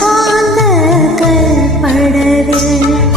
காந்தங்கள் படவில்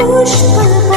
पुष्प